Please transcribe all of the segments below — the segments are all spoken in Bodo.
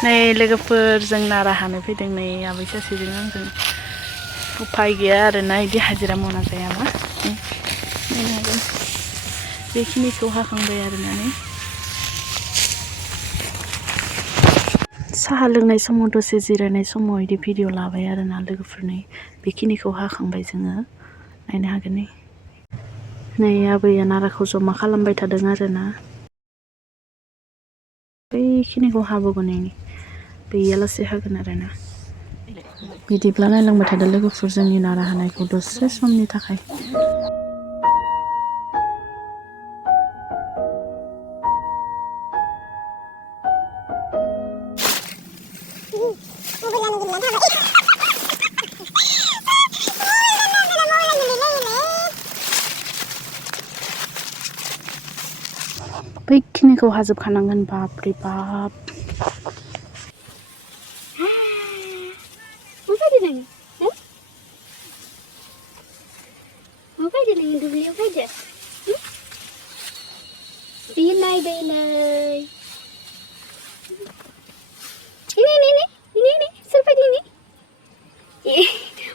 नै लोगोफोर जों नारा हानो फैदों नै आबै सासेजों आंजों उफाय गैया आरोना इदि हाजिरा मावना जायाबा नायनो हागोन बेखिनिखौ हाखांबाय आरोना नै साहा लोंनाय समाव दसे जिरायनाय समाव इदि भिडिअ लाबाय आरोना लोगोफोरनि बेखिनिखौ हाखांबाय जोङो नायनो हागोन नै आबैया नाराखौ जमा खालामबाय थादों आरोना बेखिनिखौ हाबोगोन गैयालासे हागोन आरोना बिदिब्ला नायलांबाय थादों लोगोफोर जोंनि नारा हानायखौ दसे समनि थाखाय बैखिनिखौ हाजोबखानांगोन बापरे बाप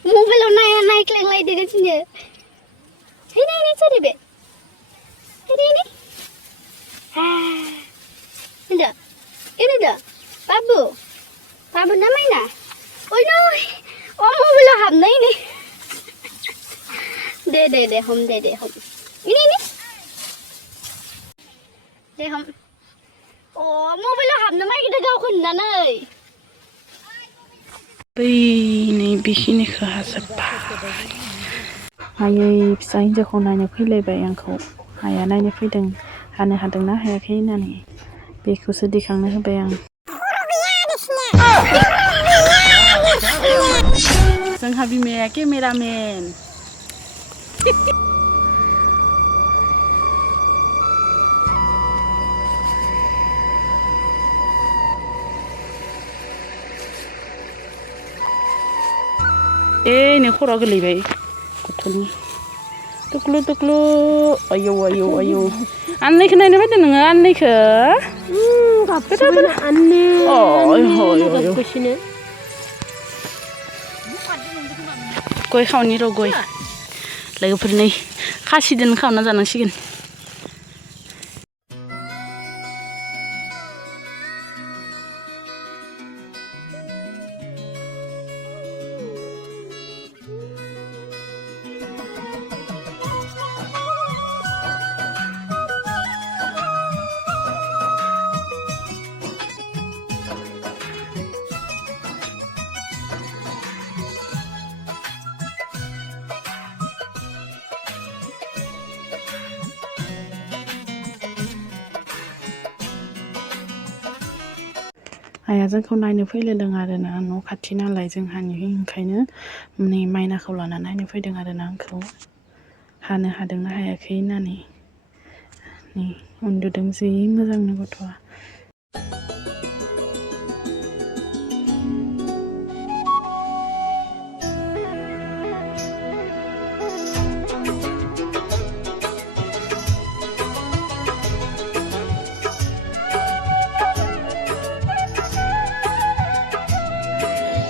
mobile naik lagi dengan sini. Ini cari be. Ini. Ini dah. Babu namanya. Oh no. Oh mobile ham na ini. De home. Ini. De home. Oh mobile ham namanya kita kau kunna nai. बैनै बेखिनिखौ हाजोब्बाय आयै फिसा हिन्जावखौ नायनो फैलायबाय आंखौ आइया नायनो फैदों हानो हादोंना हायाखै होननानै बेखौसो दिखांनो होबाय आं जोंहा बिमाया केमेरामेन नै खर'आ गोलैबाय गथ'नि टुक्लु आयौ आनैखौ नायनो फैदों नोङो आनैखौ गय खावनि र' गय लोगोफोर नै खासिदों खावना जानांसिगोन आइया जोंखौ नायनो फैलायदों आरोना न' खाथि नालाय जोंहानि ओंखायनो नै माइनाखौ लाना नायनो फैदों आरोना आंखौ हानो हादोंना हायाखै होननानै नै उन्दुदों जि मोजांनो गथ'आ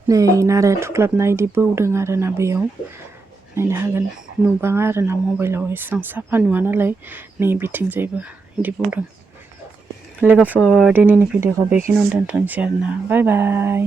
नै नाराया थुख्लाबना इदि बौदों आरोना बेयाव नायनो हागोन नुबाङा आरोना मबाइलाव एसेबां साफा नुवा नालाय नै बिथिंजायबो इदि बौदों लोगोफोर दिनैनि भिडिअखौ बेखिनियावनो दोनथ'नोसै आरोना बाय बाय